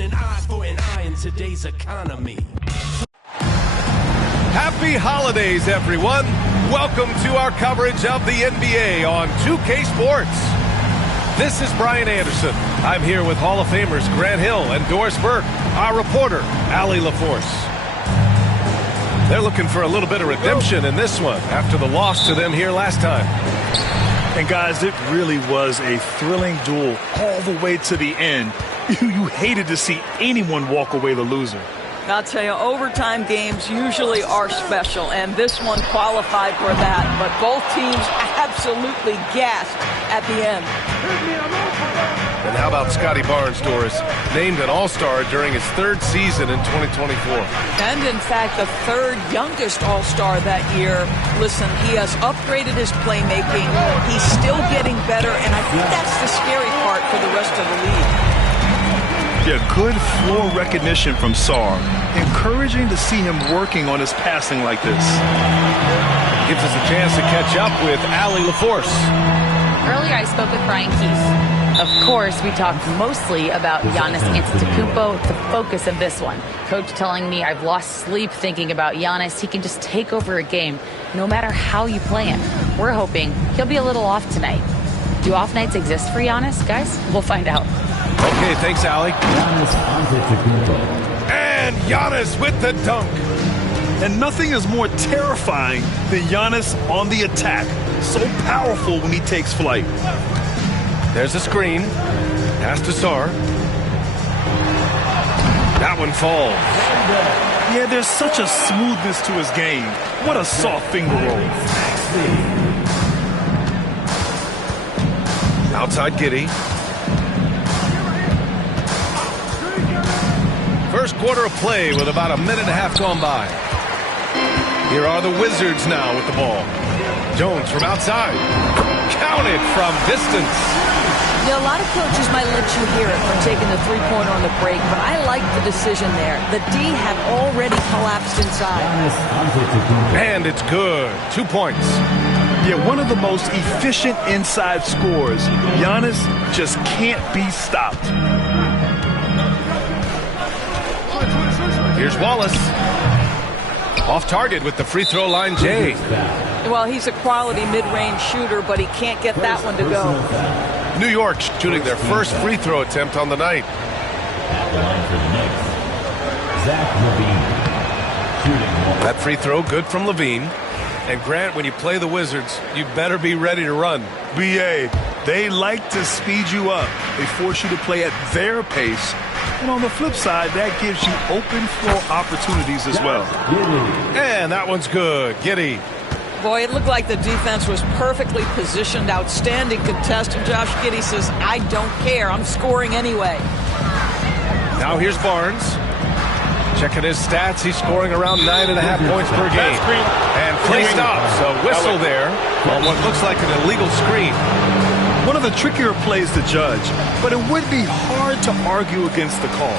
an eye for an eye in today's economy. Happy holidays, everyone. Welcome to our coverage of the NBA on 2K Sports. This is Brian Anderson. I'm here with Hall of Famers Grant Hill and Doris Burke, our reporter, Allie LaForce. They're looking for a little bit of redemption in this one after the loss to them here last time. And guys, it really was a thrilling duel all the way to the end. You hated to see anyone walk away the loser. I'll tell you, overtime games usually are special, and this one qualified for that. But both teams absolutely gasped at the end. And how about Scotty Barnes, Doris? Named an All-Star during his third season in 2024. And, in fact, the third youngest All-Star that year. Listen, he has upgraded his playmaking. He's still getting better, and I think that's the scary part for the rest of the league. Yeah, good floor recognition from Sarr. Encouraging to see him working on his passing like this. Gives us a chance to catch up with Allie LaForce. Earlier I spoke with Brian Keefe. Of course, we talked mostly about Giannis Antetokounmpo, the focus of this one. Coach telling me I've lost sleep thinking about Giannis. He can just take over a game, no matter how you play him. We're hoping he'll be a little off tonight. Do off nights exist for Giannis, guys? We'll find out. Okay, thanks, Allie. And Giannis with the dunk. And nothing is more terrifying than Giannis on the attack. So powerful when he takes flight. There's a screen. Pass to Sarr. That one falls. Yeah, there's such a smoothness to his game. What a soft finger roll. Outside Giddey. First quarter of play with about a minute and a half gone by. Here are the Wizards now with the ball. Jones from outside. Counted from distance. You know, a lot of coaches might let you hear it from taking the three-pointer on the break, but I like the decision there. The D had already collapsed inside. And it's good. 2 points. Yeah, one of the most efficient inside scorers. Giannis just can't be stopped. Here's Wallace. Off target with the free throw line, Jay. Well, he's a quality mid-range shooter, but he can't get that one to go. New York shooting their first free throw attempt on the night. That free throw good from Levine. And Grant, when you play the Wizards, you better be ready to run. BA, they like to speed you up. They force you to play at their pace. And on the flip side, that gives you open floor opportunities as well. And that one's good. Giddey. Boy, it looked like the defense was perfectly positioned. Outstanding contest. And Josh Giddey says, I don't care. I'm scoring anyway. Now here's Barnes. Checking his stats. He's scoring around 9.5 points per game. And play stops. A whistle there on what looks like an illegal screen. One of the trickier plays to judge, but it would be hard to argue against the call.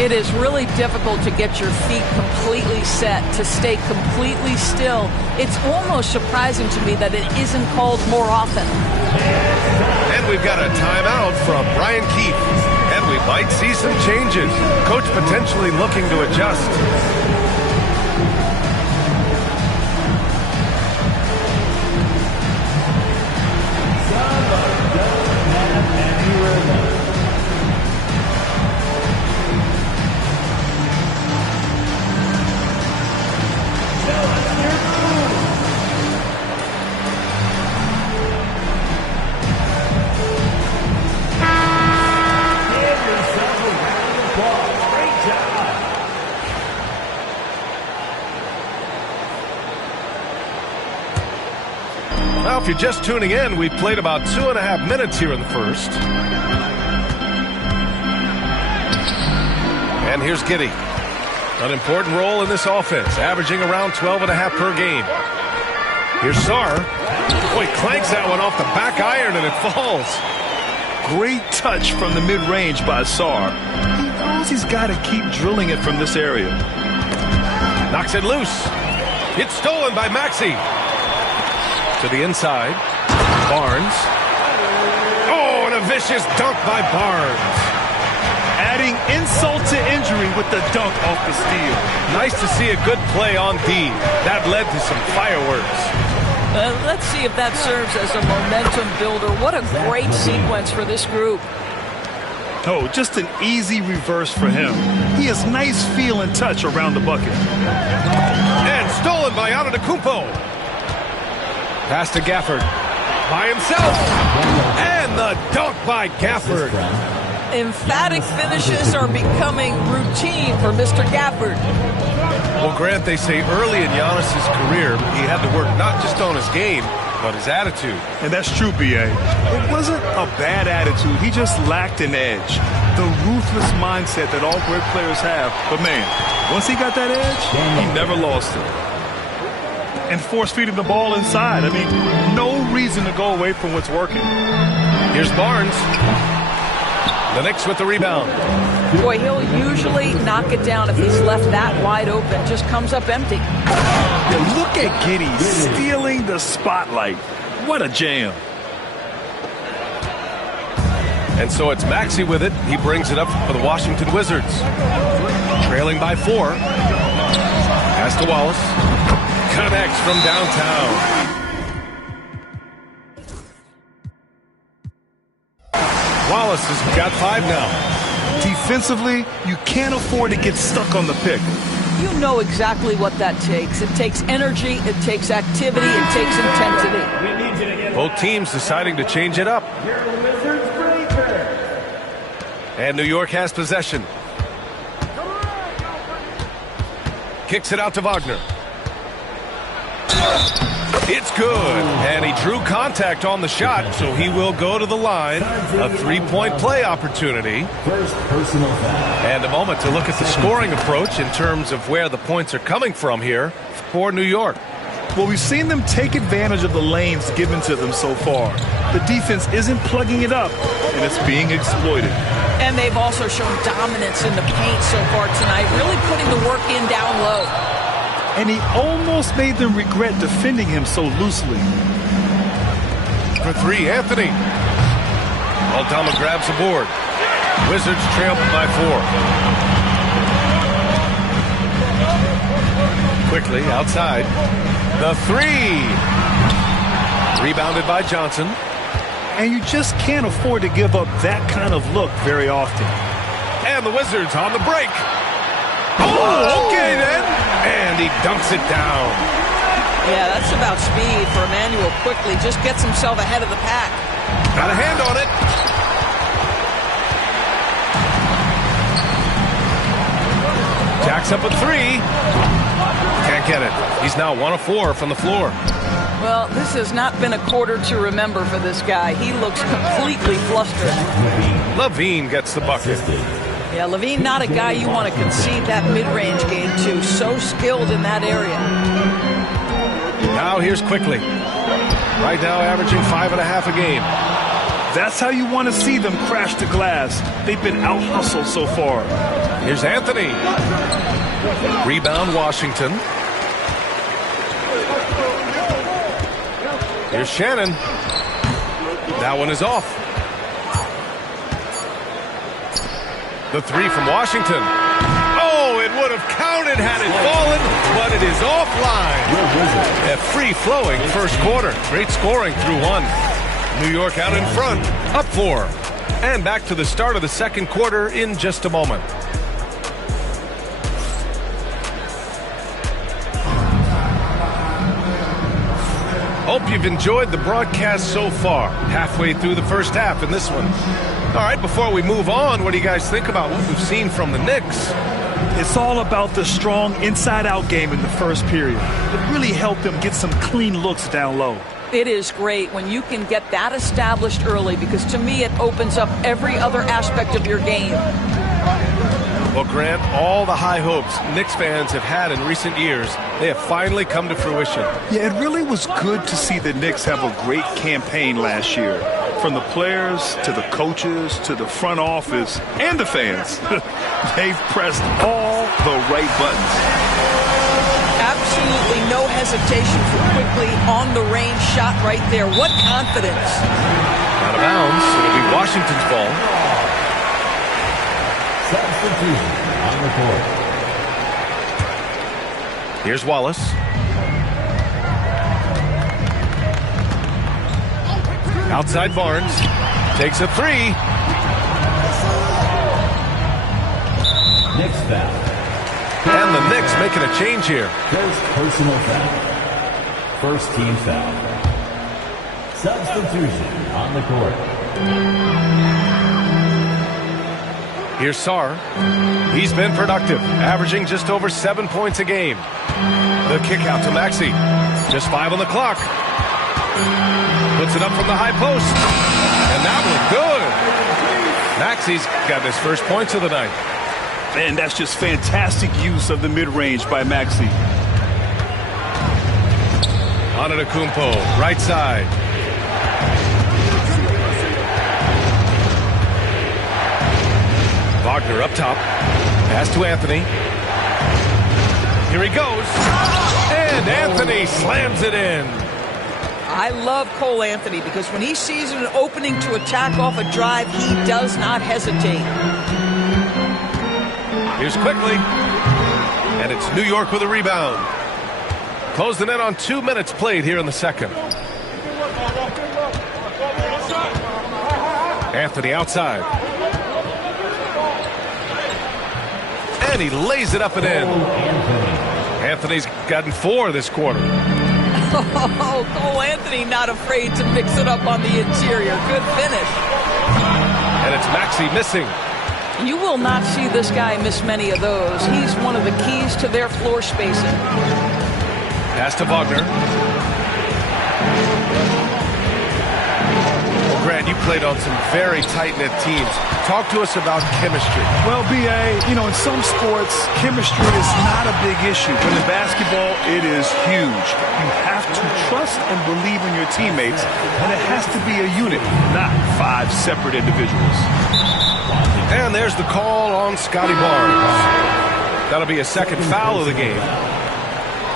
It is really difficult to get your feet completely set, to stay completely still. It's almost surprising to me that it isn't called more often. And we've got a timeout from Brian Keefe. And we might see some changes. Coach potentially looking to adjust. Well, if you're just tuning in, we've played about 2.5 minutes here in the first. And here's Giddey. An important role in this offense, averaging around 12.5 per game. Here's Sarr. Boy, clanks that one off the back iron and it falls. Great touch from the mid-range by Sarr. He knows he's got to keep drilling it from this area. Knocks it loose. It's stolen by Maxey. To the inside. Barnes. Oh, and a vicious dunk by Barnes. Adding insult to injury with the dunk off the steal. Nice to see a good play on D. That led to some fireworks. Let's see if that serves as a momentum builder. What a great sequence for this group. Oh, just an easy reverse for him. He has nice feel and touch around the bucket. And stolen by Antetokounmpo. Pass to Gafford. By himself. And the dunk by Gafford. Emphatic finishes are becoming routine for Mr. Gafford. Well, Grant, they say early in Giannis's career, he had to work not just on his game, but his attitude. And that's true, B.A. It wasn't a bad attitude. He just lacked an edge. The ruthless mindset that all great players have. But, man, once he got that edge, he never lost it. And force-feeding the ball inside. I mean, no reason to go away from what's working. Here's Barnes. The Knicks with the rebound. Boy, he'll usually knock it down if he's left that wide open. Just comes up empty. Yeah, look at Giddey stealing the spotlight. What a jam. And so it's Maxey with it. He brings it up for the Washington Wizards. Trailing by 4. Pass to Wallace. Connects from downtown. Wallace has got 5 now. Defensively, you can't afford to get stuck on the pick. You know exactly what that takes. It takes energy, it takes activity, it takes intensity. Both teams deciding to change it up. And New York has possession. Kicks it out to Wagner. It's good, and he drew contact on the shot, so he will go to the line. A 3-point play opportunity. And a moment to look at the scoring approach in terms of where the points are coming from here for New York. Well, we've seen them take advantage of the lanes given to them so far. The defense isn't plugging it up, and it's being exploited. And they've also shown dominance in the paint so far tonight, really putting the work in down low. And he almost made them regret defending him so loosely. For 3, Anthony. Aldama grabs the board. Wizards trail by 4. Quickly outside. The 3. Rebounded by Johnson. And you just can't afford to give up that kind of look very often. And the Wizards on the break. Oh, okay then. And he dunks it down. Yeah, that's about speed for Emmanuel quickly. Just gets himself ahead of the pack. Got a hand on it. Jacks up a 3. Can't get it. He's now 1 of 4 from the floor. Well, this has not been a quarter to remember for this guy. He looks completely flustered. LaVine gets the bucket. Yeah, LaVine, not a guy you want to concede that mid-range game to. So skilled in that area. Now here's Quickly. Right now averaging 5.5 a game. That's how you want to see them crash the glass. They've been out-hustled so far. Here's Anthony. Rebound Washington. Here's Shannon. That one is off. The 3 from Washington. Oh, it would have counted had it fallen, but it is offline. A free-flowing first quarter. Great scoring through 1. New York out in front, up 4. And back to the start of the second quarter in just a moment. Hope you've enjoyed the broadcast so far. Halfway through the first half in this one. All right, before we move on, what do you guys think about what we've seen from the Knicks? It's all about the strong inside-out game in the first period. It really helped them get some clean looks down low. It is great when you can get that established early, because to me it opens up every other aspect of your game. Well, Grant, all the high hopes Knicks fans have had in recent years, they have finally come to fruition. Yeah, it really was good to see the Knicks have a great campaign last year. From the players to the coaches to the front office and the fans. They've pressed all the right buttons. Absolutely no hesitation for Quickly on the range shot right there. What confidence. Out of bounds. It'll be Washington's ball. Substitution on the court. Here's Wallace. Outside Barnes. Takes a three. Knicks foul. And the Knicks making a change here. First personal foul. First team foul. Substitution on the court. Here's Sarr. He's been productive, averaging just over 7 points a game. The kick out to Maxey. Just 5 on the clock. Puts it up from the high post. And that was good. Maxey's got his first points of the night. Man, that's just fantastic use of the mid-range by Maxey. Antetokounmpo, right side. Wagner up top. Pass to Anthony. Here he goes. And Anthony slams it in. I love Cole Anthony because when he sees an opening to attack off a drive, he does not hesitate. Here's Quickly. And it's New York with a rebound. Closing in on 2 minutes played here in the second. Anthony outside. And he lays it up and in. Anthony's gotten 4 this quarter. Oh, Cole Anthony not afraid to mix it up on the interior. Good finish. And it's Maxey missing. You will not see this guy miss many of those. He's one of the keys to their floor spacing. Pass to Wagner. Well, Grant, you played on some very tight-knit teams. Talk to us about chemistry. Well, B.A., you know, in some sports, chemistry is not a big issue. But in basketball, it is huge. You have to trust and believe in your teammates, and it has to be a unit, not 5 separate individuals. And there's the call on Scotty Barnes. That'll be a second foul of the game.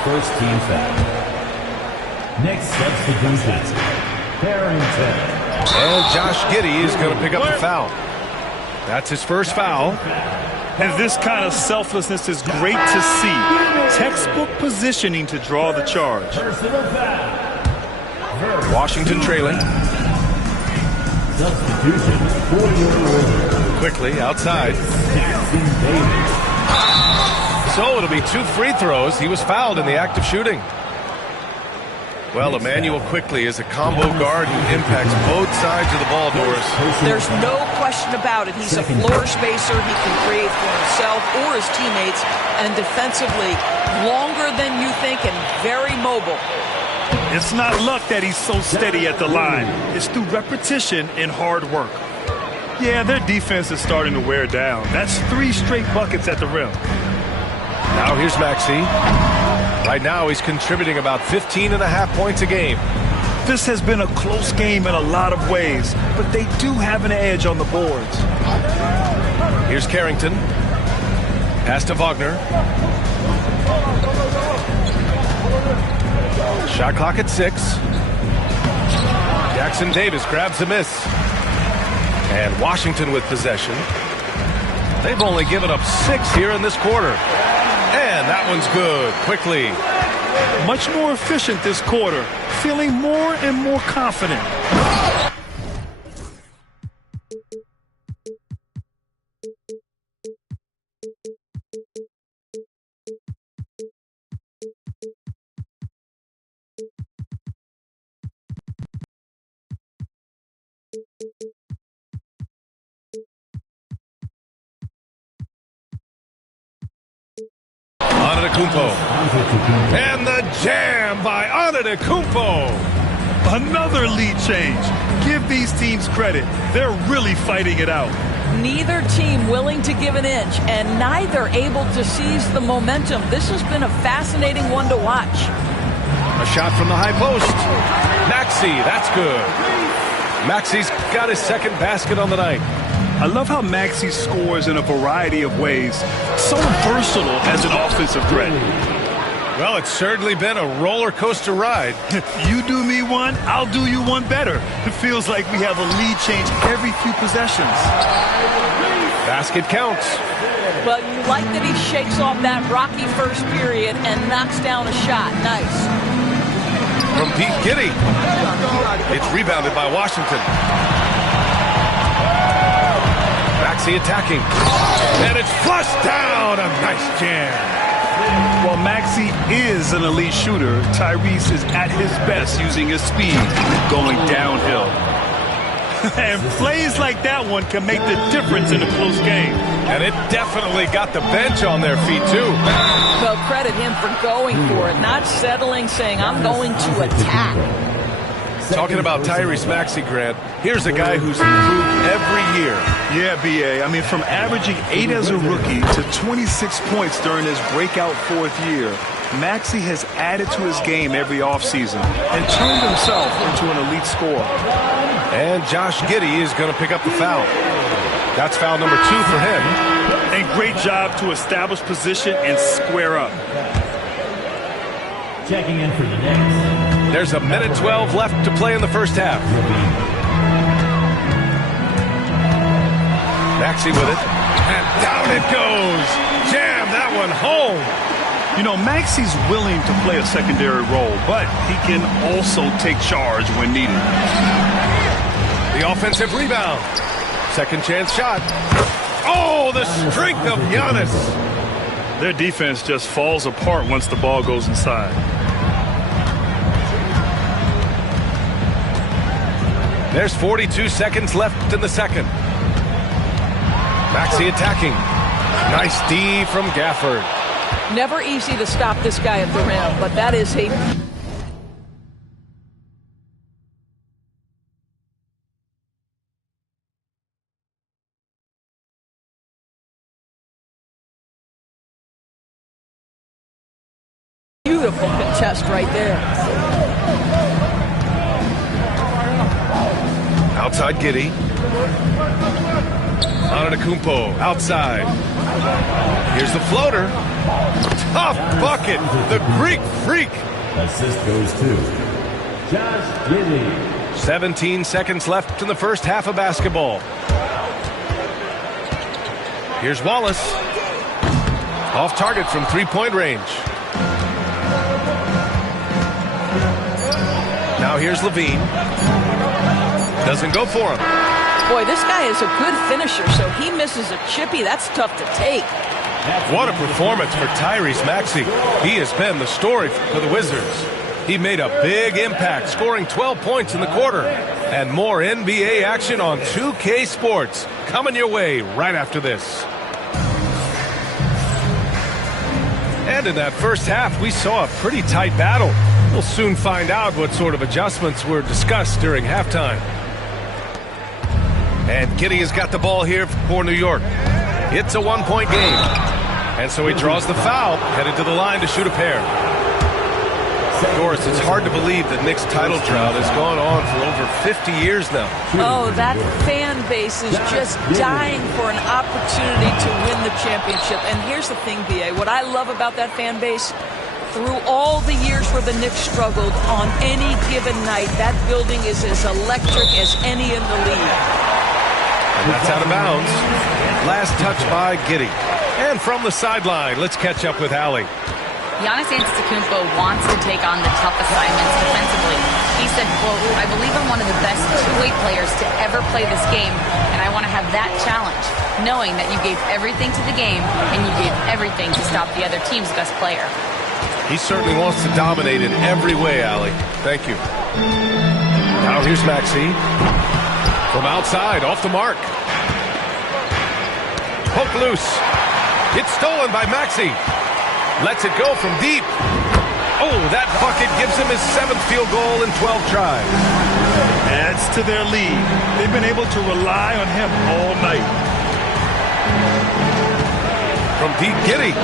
First team foul. Next substitution. Harrington. And Josh Giddey is going to pick up the foul. That's his first foul. And this kind of selflessness is great to see. Textbook positioning to draw the charge. Personal foul. Washington trailing. Substitution for your order. Quickly outside. So it'll be 2 free throws. He was fouled in the act of shooting. Well, Emmanuel Quickly is a combo guard who impacts both sides of the ball, Doris. There's no question about it. He's a floor spacer. He can create for himself or his teammates. And defensively, longer than you think and very mobile. It's not luck that he's so steady at the line. It's through repetition and hard work. Yeah, their defense is starting to wear down. That's 3 straight buckets at the rim. Now here's Maxey. Right now he's contributing about 15.5 points a game. This has been a close game in a lot of ways, but they do have an edge on the boards. Here's Carrington. Pass to Wagner. Shot clock at 6. Jackson Davis grabs the miss. And Washington with possession. They've only given up 6 here in this quarter. And that one's good. Quickly. Much more efficient this quarter. Feeling more and more confident. Antetokounmpo. And the jam by Antetokounmpo. Another lead change. Give these teams credit. They're really fighting it out. Neither team willing to give an inch, and neither able to seize the momentum. This has been a fascinating one to watch. A shot from the high post. Maxey, that's good. Maxey's got his second basket on the night. I love how Maxey scores in a variety of ways. So versatile as an offensive threat. Well, it's certainly been a roller coaster ride. You do me one, I'll do you one better. It feels like we have a lead change every few possessions. Basket counts. Well, you like that he shakes off that rocky first period and knocks down a shot. Nice. From Pete Giddy. It's rebounded by Washington. Maxey attacking. And it's flushed down. A nice jam. While Maxey is an elite shooter, Tyrese is at his best using his speed, going downhill. And plays like that one can make the difference in a close game. And it definitely got the bench on their feet, too. Well, credit him for going for it, not settling, saying, I'm going to attack. Talking about Tyrese Maxey, Grant, here's a guy who's improved every year. Yeah, B.A. I mean, from averaging 8 as a rookie to 26 points during his breakout 4th year, Maxey has added to his game every offseason and turned himself into an elite scorer. And Josh Giddey is going to pick up the foul. That's foul number 2 for him. And great job to establish position and square up. Checking in for the Knicks. There's a minute 12 left to play in the first half. Maxey with it. And down it goes. Jam that one home. You know, Maxey's willing to play a secondary role, but he can also take charge when needed. The offensive rebound. Second chance shot. Oh, the strength of Giannis. Their defense just falls apart once the ball goes inside. There's 42 seconds left in the second. Maxey attacking. Nice D from Gafford. Never easy to stop this guy at the rim, but that is a... beautiful contest right there. Outside Giddey. Antetokounmpo outside. Here's the floater. Tough bucket. The Greek freak. Assist goes to Josh Giddey. 17 seconds left in the first half of basketball. Here's Wallace. Off target from three-point range. Now here's Levine. Doesn't go for him. Boy, this guy is a good finisher, so he misses a chippy. That's tough to take. What a performance for Tyrese Maxey. He has been the story for the Wizards. He made a big impact, scoring 12 points in the quarter. And more NBA action on 2K Sports coming your way right after this. And in that first half, we saw a pretty tight battle. We'll soon find out what sort of adjustments were discussed during halftime. And Giddey has got the ball here for New York. It's a one-point game. And so he draws the foul, headed to the line to shoot a pair. Doris, it's hard to believe that Knicks' title drought has gone on for over 50 years now. Oh, that fan base is just dying for an opportunity to win the championship. And here's the thing, B.A., what I love about that fan base, through all the years where the Knicks struggled, on any given night, that building is as electric as any in the league. And that's out of bounds. Last touch by Giddey. And from the sideline, let's catch up with Allie. Giannis Antetokounmpo wants to take on the tough assignments defensively. He said, quote, I believe I'm one of the best two-way players to ever play this game, and I want to have that challenge, knowing that you gave everything to the game and you gave everything to stop the other team's best player. He certainly wants to dominate in every way, Allie. Thank you. Now here's Maxey. From outside, off the mark. Poke loose. It's stolen by Maxey. Lets it go from deep. Oh, that bucket gives him his 7th field goal in 12 tries. Adds to their lead. They've been able to rely on him all night. From Pete Giddey.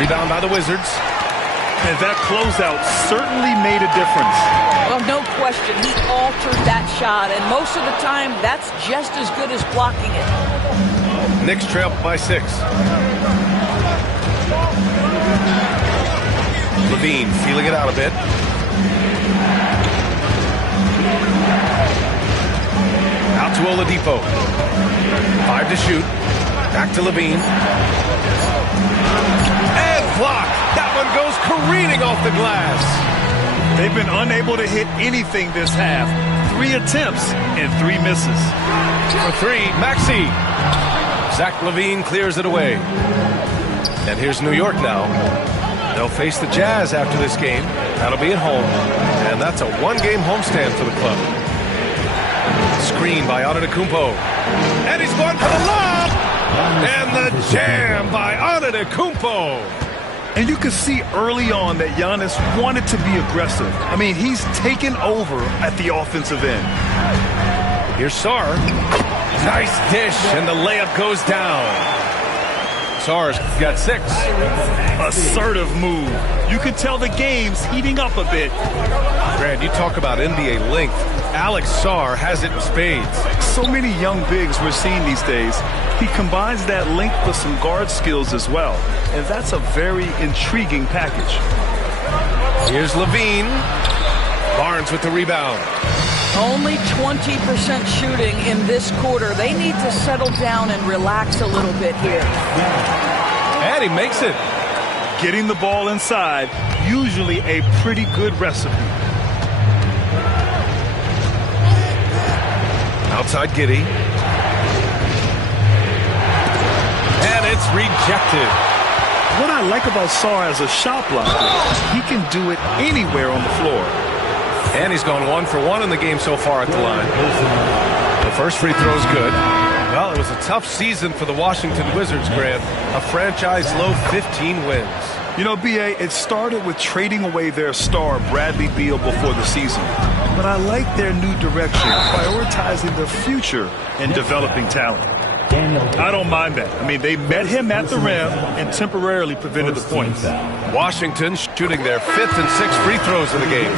Rebound by the Wizards. And that closeout certainly made a difference. Well, no question. He altered that shot, and most of the time, that's just as good as blocking it. Knicks trail by 6. Levine feeling it out a bit. Out to Oladipo. 5 to shoot. Back to Levine. And blocked. That one goes careening off the glass. They've been unable to hit anything this half. 3 attempts and 3 misses. For 3, Maxey. Zach LaVine clears it away. And here's New York now. They'll face the Jazz after this game. That'll be at home. And that's a 1-game homestand for the club. Screen by Antetokounmpo. And he's going for the lob! And the jam by Antetokounmpo. And you could see early on that Giannis wanted to be aggressive. I mean, he's taken over at the offensive end. Here's Sarr. Nice dish, and the layup goes down. Sarr's got 6. Assertive move. You can tell the game's heating up a bit. Grant, you talk about NBA length. Alex Sarr has it in spades. So many young bigs we're seeing these days. He combines that length with some guard skills as well. And that's a very intriguing package. Here's Levine. Barnes with the rebound. Only 20% shooting in this quarter. They need to settle down and relax a little bit here. And he makes it. Getting the ball inside, usually a pretty good recipe. Outside Giddey. And it's rejected. What I like about Sarr as a shot blocker, he can do it anywhere on the floor. And he's gone 1 for 1 in the game so far at the line. The first free throw is good. Well, it was a tough season for the Washington Wizards, Grant. A franchise-low 15 wins. You know, B.A., it started with trading away their star, Bradley Beal, before the season. But I like their new direction, prioritizing the future and developing talent. I don't mind that. I mean, they met him at the rim and temporarily prevented the points. Washington shooting their 5th and 6th free throws of the game.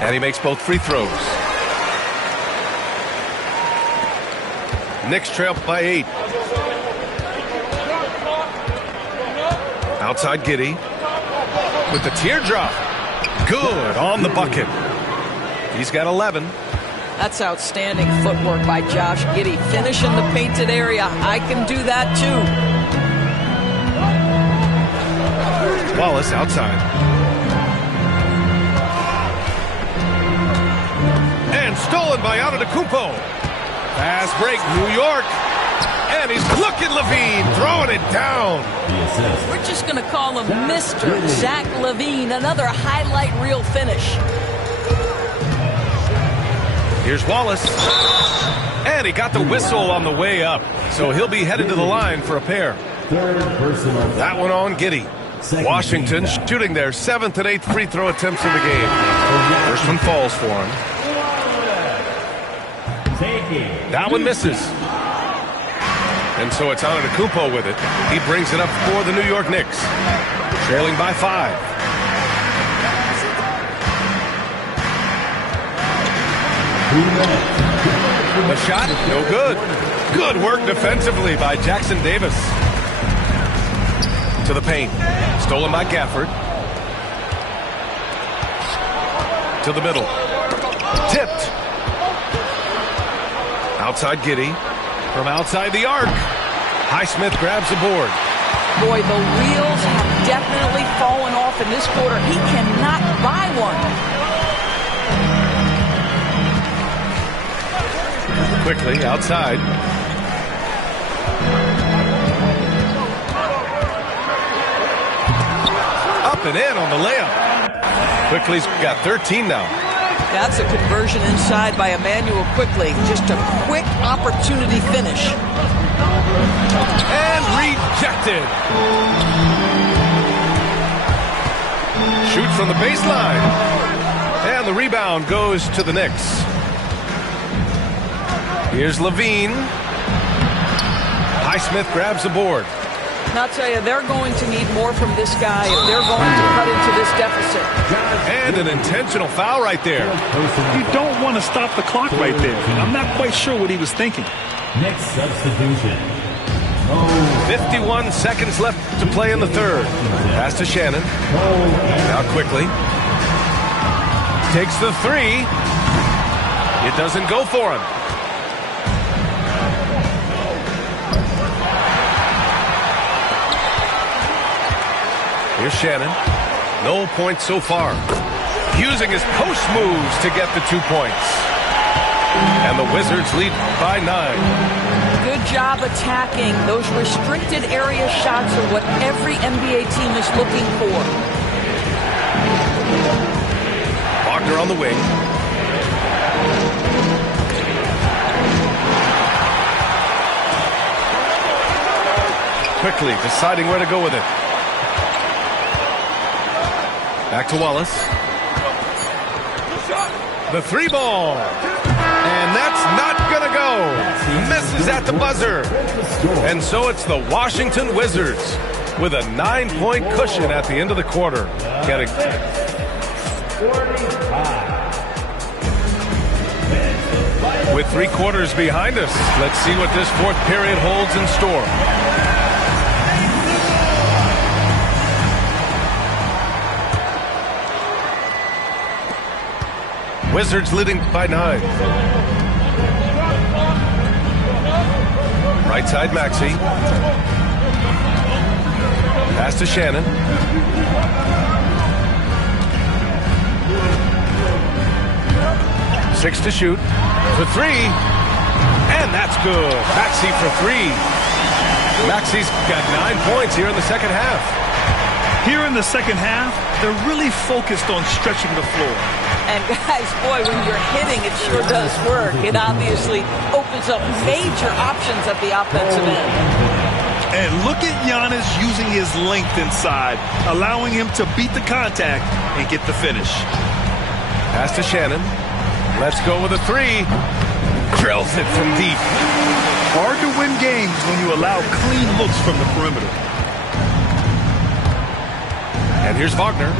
And he makes both free throws. Knicks trail by 8. Outside Giddey with the teardrop. Good on the bucket. He's got 11. That's outstanding footwork by Josh Giddey. Finish in the painted area. I can do that too. Wallace outside. And stolen by Antetokounmpo. Fast break, New York. And he's looking Levine, throwing it down. We're just going to call him Mr. Zach LaVine. Another highlight reel finish. Here's Wallace. And he got the whistle on the way up. So he'll be headed to the line for a pair. That one on Giddey. Washington shooting their 7th and 8th free throw attempts in the game. First one falls for him. That one misses. And so it's Antetokounmpo with it. He brings it up for the New York Knicks. Trailing by 5. The shot, no good. Good work defensively by Jackson Davis. To the paint. Stolen by Gafford. To the middle. Tipped. Outside Giddey. From outside the arc. Highsmith grabs the board. Boy, the wheels have definitely fallen off in this quarter. He cannot buy one. Quickly outside. Up and in on the layup. Quickly's got 13 now. That's a conversion inside by Emmanuel Quickly. Just a quick opportunity finish. And rejected. Shoots from the baseline. And the rebound goes to the Knicks. Here's Levine. Highsmith grabs the board. And I'll tell you, they're going to need more from this guy if they're going to cut into this deficit. And an intentional foul right there. You don't want to stop the clock right there. I'm not quite sure what he was thinking. Next substitution. 51 seconds left to play in the third. Pass to Shannon. Now quickly. Takes the three. It doesn't go for him. Here's Shannon. No points so far. Using his post moves to get the 2 points. And the Wizards lead by 9. Good job attacking. Those restricted area shots are what every NBA team is looking for. Wagner on the wing. Quickly deciding where to go with it. Back to Wallace. The 3 ball. And that's not going to go. Misses at the buzzer. And so it's the Washington Wizards with a 9-point cushion at the end of the quarter. Getting with 3 quarters behind us, let's see what this fourth period holds in store. Wizards leading by 9. Right side, Maxey. Pass to Shannon. Six to shoot. For 3. And that's good. Maxey for 3. Maxey's got 9 points here in the second half. Here in the second half, they're really focused on stretching the floor. And guys, boy, when you're hitting, it sure does work. It obviously opens up major options at the offensive end. And look at Giannis using his length inside, allowing him to beat the contact and get the finish. Pass to Shannon. Let's go with a 3. Drills it from deep. Hard to win games when you allow clean looks from the perimeter. And here's Wagner.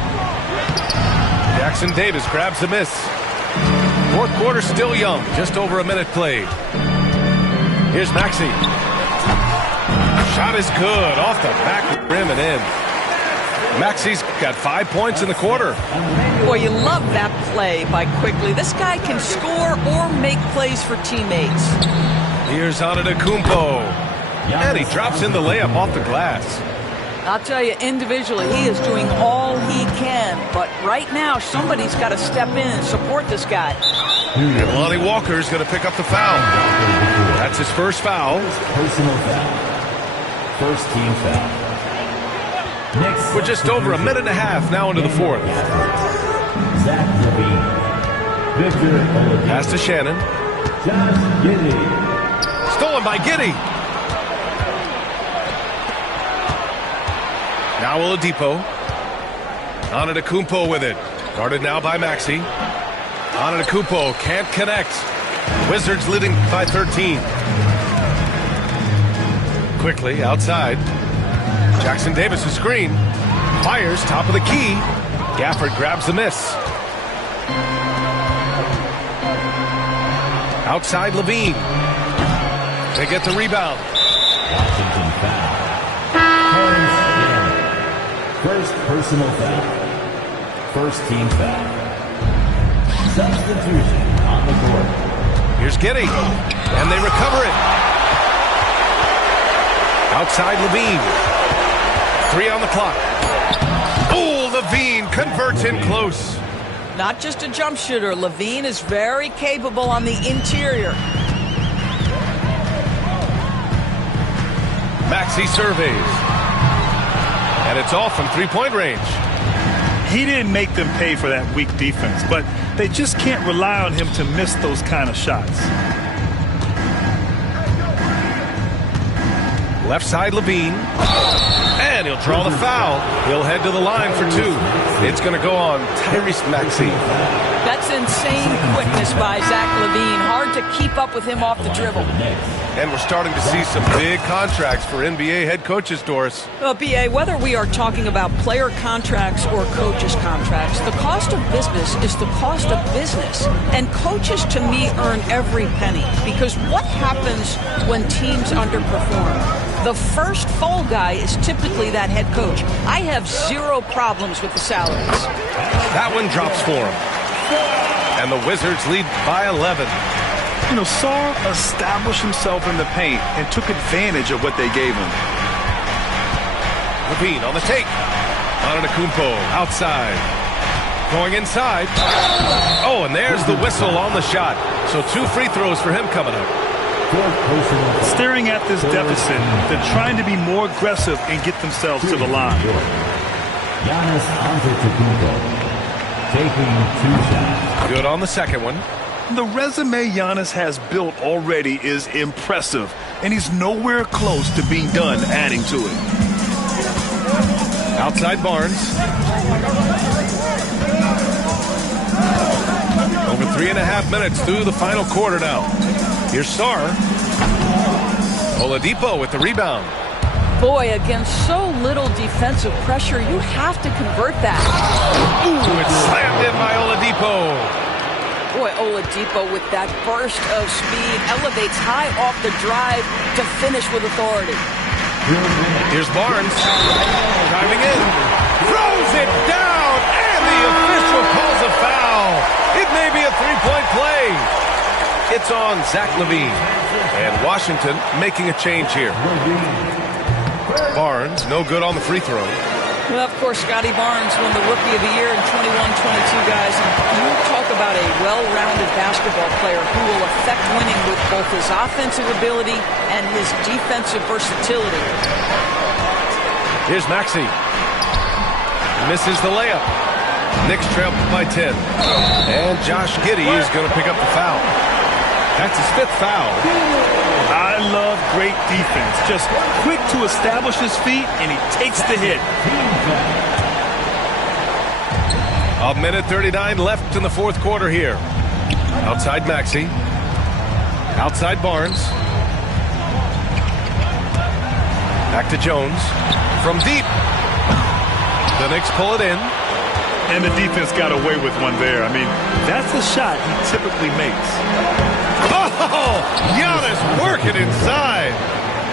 Jackson Davis grabs the miss. Fourth quarter still young. Just over a minute played. Here's Maxey. Shot is good. Off the back rim and in. Maxey's got 5 points in the quarter. Boy, you love that play by Quickly. This guy can score or make plays for teammates. Here's Antetokounmpo. And he drops in the layup off the glass. I'll tell you, individually, he is doing all he can. But right now, somebody's got to step in and support this guy. And Lonnie Walker's going to pick up the foul. That's his first foul. Personal foul. First team foul. Next. We're just over a minute and a half now into the fourth. Zach LaVine. Victor Oladipo. Pass to Shannon. Josh Giddey. Stolen by Giddey. Now Oladipo. Antetokounmpo with it. Guarded now by Maxey. Antetokounmpo can't connect. Wizards leading by 13. Quickly outside. Jackson Davis a screen. Fires top of the key. Gafford grabs the miss. Outside LaVine. They get the rebound. Washington foul. Terrence Mann. First personal foul. First team foul. Substitution on the court. Here's Giddey. And they recover it. Outside LaVine. 3 on the clock. Oh, LaVine converts in close. Not just a jump shooter. LaVine is very capable on the interior. Maxey surveys. And it's off from three-point range. He didn't make them pay for that weak defense, but they just can't rely on him to miss those kind of shots. Left side LaVine. And he'll draw the foul. He'll head to the line for 2. It's going to go on Tyrese Maxey. That's insane quickness by Zach LaVine. Hard to keep up with him off the dribble. And we're starting to see some big contracts for NBA head coaches, Doris. Well, B.A., whether we are talking about player contracts or coaches' contracts, the cost of business is the cost of business. And coaches, to me, earn every penny. Because what happens when teams underperform? The first fall guy is typically specifically that head coach. I have zero problems with the salaries. That one drops for him. And the Wizards lead by 11. You know, Sarr established himself in the paint and took advantage of what they gave him. LaVine on the take. Antetokounmpo outside. Going inside. Oh, and there's the whistle on the shot. So 2 free throws for him coming up. Staring at this deficit, they're trying to be more aggressive and get themselves to the line. Giannis Antetokounmpo taking 2 shots. Good on the second one. The resume Giannis has built already is impressive, and he's nowhere close to being done adding to it. Outside Barnes. Over 3.5 minutes through the final quarter now. Here's Sarr. Oladipo with the rebound. Boy, against so little defensive pressure, you have to convert that. Ooh, it's slammed in by Oladipo. Boy, Oladipo with that burst of speed elevates high off the drive to finish with authority. Here's Barnes. Driving in. Throws it down. And the official calls a foul. It may be a 3-point play. It's on Zach LaVine. And Washington making a change here. Barnes, no good on the free throw. Well, of course, Scotty Barnes won the Rookie of the Year in 21-22, guys. And you talk about a well-rounded basketball player who will affect winning with both his offensive ability and his defensive versatility. Here's Maxey. Misses the layup. Knicks trail by 10. And Josh Giddey is going to pick up the foul. That's his 5th foul. I love great defense. Just quick to establish his feet, and he takes the hit. 1:39 left in the 4th quarter here. Outside Maxey. Outside Barnes. Back to Jones. From deep. The Knicks pull it in. And the defense got away with one there. I mean, that's a shot he typically makes. Oh, Giannis working inside.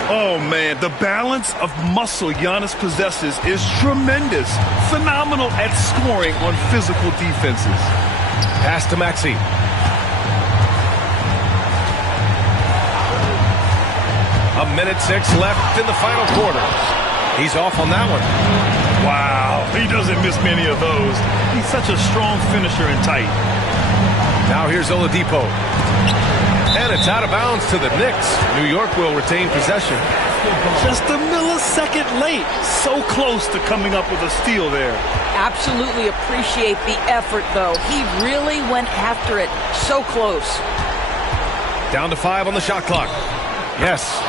Oh, man, the balance of muscle Giannis possesses is tremendous. Phenomenal at scoring on physical defenses. Pass to Maxey. A minute 6 left in the final quarter. He's off on that one. Wow, he doesn't miss many of those. He's such a strong finisher and tight. Now here's Oladipo. And it's out of bounds to the Knicks. New York will retain possession. Just a millisecond late. So close to coming up with a steal there. Absolutely appreciate the effort, though. He really went after it. So close. Down to 5 on the shot clock. Yes,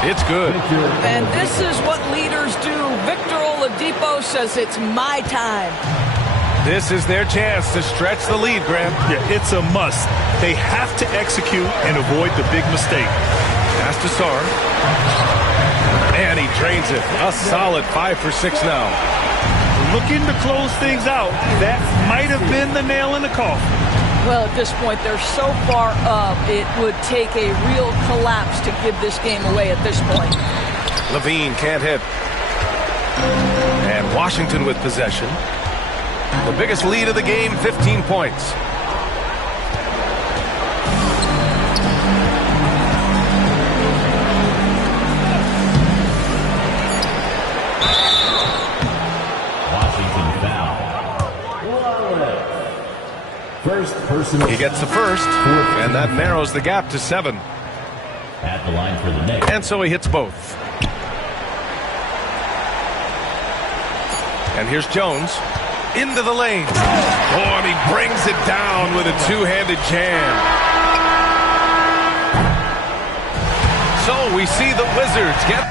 it's good. And this is what leaders do. Victor Oladipo says it's my time. This is their chance to stretch the lead, Graham. Yeah, it's a must. They have to execute and avoid the big mistake. Pass to Sarr. And he drains it. A solid 5 for 6 now. Looking to close things out. That might have been the nail in the coffin. Well, at this point, they're so far up, it would take a real collapse to give this game away at this point. LaVine can't hit. And Washington with possession. The biggest lead of the game, 15 points. Washington foul. First personal. He gets the first, and that narrows the gap to 7. At the line for the Knicks. And so he hits both. And here's Jones. Into the lane. Oh, and he brings it down with a two-handed jam. So we see the Wizards get